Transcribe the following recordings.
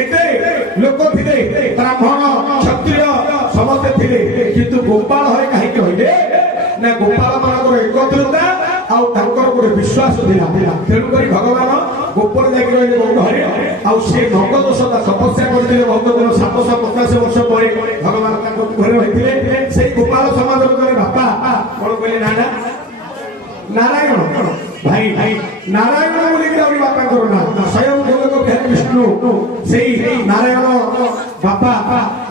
एते लोक थिले ब्राह्मण क्षत्रिय समस्त थिले किंतु गोपाल होय काहे कहले ना गोपाल मानकर एकत्रिता आउ तांकर गोटे विश्वास दिला तेणु करी भगवान गोपर जाके रहिले गौड़ हरे आउ से नगदोष तपस्या करथिले बहुत दिन 750 वर्ष परे भगवान तांको घरे रहिथिले से गोपाल समाज रे बापा कोन कहले ना नारायण भाई भाई नारायण बोली कि बापा करो ना स्वयं जगत भेद विष्णु सेही नारायण बापा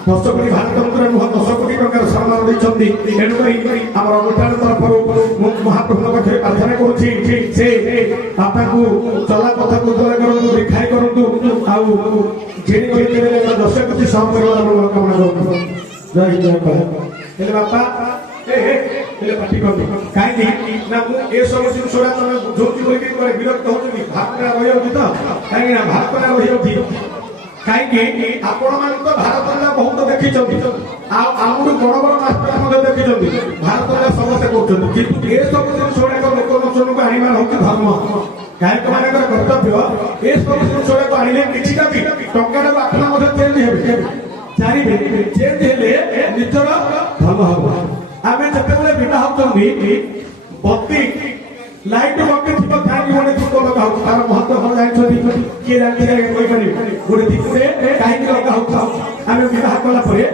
10 कोटी भारत मंत्र नुह 10 कोटी टंकार सम्मान दैछन्ती एनु करी हमर अनुष्ठान तरफ महाप्रभु पाखे प्रार्थना करूछि से बापा को चला कथा को द्वारा करंतु देखाई करंतु आउ जेनी करी 10 कोटी सम परिवार मन कामना करू जय जय हेले बापा ए पाठी करते काई ना मु ए सब जिनसरा तमे बुझौती बोली कि तोरे विरक्त होउछि भातना रहि होछि त काई ना भातना रहि होछि काई कि आपण मान तो भारतला बहुत देखि छथि आ आमुर बड़ बड़ मास्टर मध्ये देखि छथि भारतला समस्त करछथि किंतु ए सब जिनसरा को लोक लोचन को आनिमान होछि धर्म गायक मानकर कर्तव्य ए सब जिनसरा को आनिले किछिटा टंकाटा आपना मध्ये चेंज हेबे चारिबे चेंज हेले निजर धर्म हबो आमे जतेबेले विवाह करनी बत्ती लाइट बत्ती थिबो थाकी गोटे दीप लगा हो तार महत्व हम जानि छथि के जानि कोइ पनि गोटे दीपरे काहे लगा हो आमे विवाह कला परे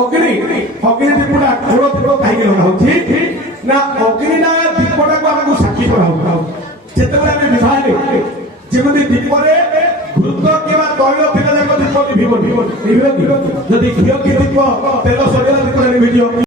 अग्नि दीपटा गोड़ थिबो काहे लगा होछि ना अग्नि ना दीपटा को हमकु साक्षी करा हो जतेबेले आमे विवाह ले जेमति दीपरे घृत केबा तैल थिला जाको दीप निभिबो जदि घियो के दीप तेल सरिया दीप निभिदियो